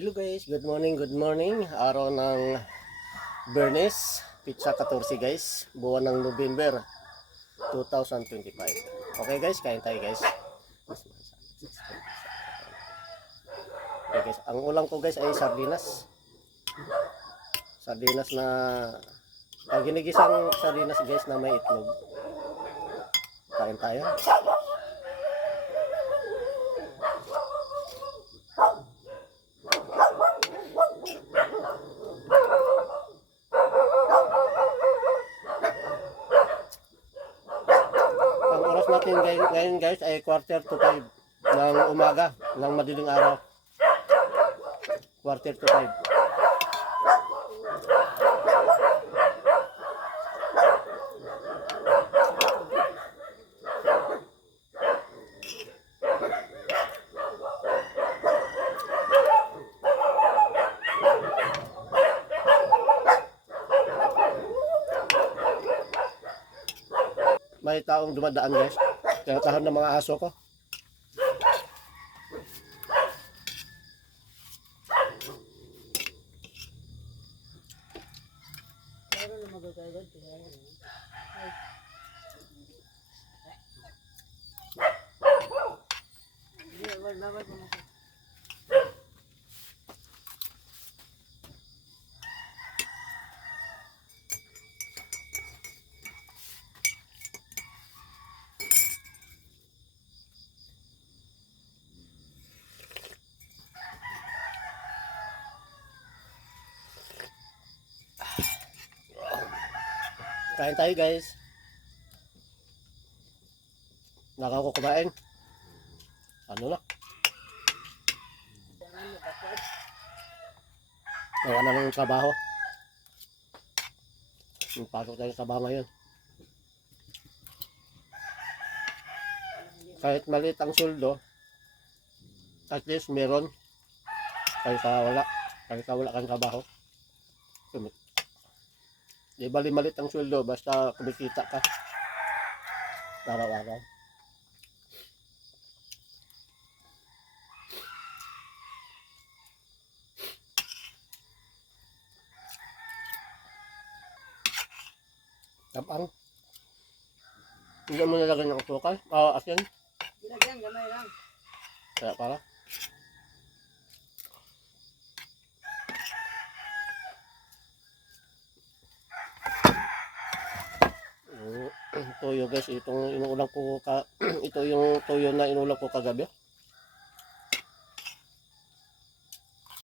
Hello guys, good morning, good morning. Araw ng Bernes, Pizza 14 guys, buwan ng November 2025. Okay guys, kain tayo guys. Okay guys, ang ulam ko guys ay sardinas. Sardinas na ginigisang sardinas guys na may itlog. Kain tayo. Ang oras natin ngayon guys ay 4:45 ng umaga ng madaling araw. 4:45. May taong dumadaan guys. Tinatahan ng mga aso ko. Meron na magagawad. Kain tayo guys. Nakako kumain. Ano na? Wala na ng trabaho. Pasok tayo sa trabaho ngayon. Kahit maliit ang suldo, at least meron. Kahit wala. Kahit wala kang trabaho. Di bali malit ang sweldo basta kumikita ka araw-araw. Tapang. Hindi mo nilagyan ng asukal. Asin. Ginagyan, gamay lang. Kaya para. Toyo guys, itong inuulam ko ito yung toyo na inuulam ko kagabi.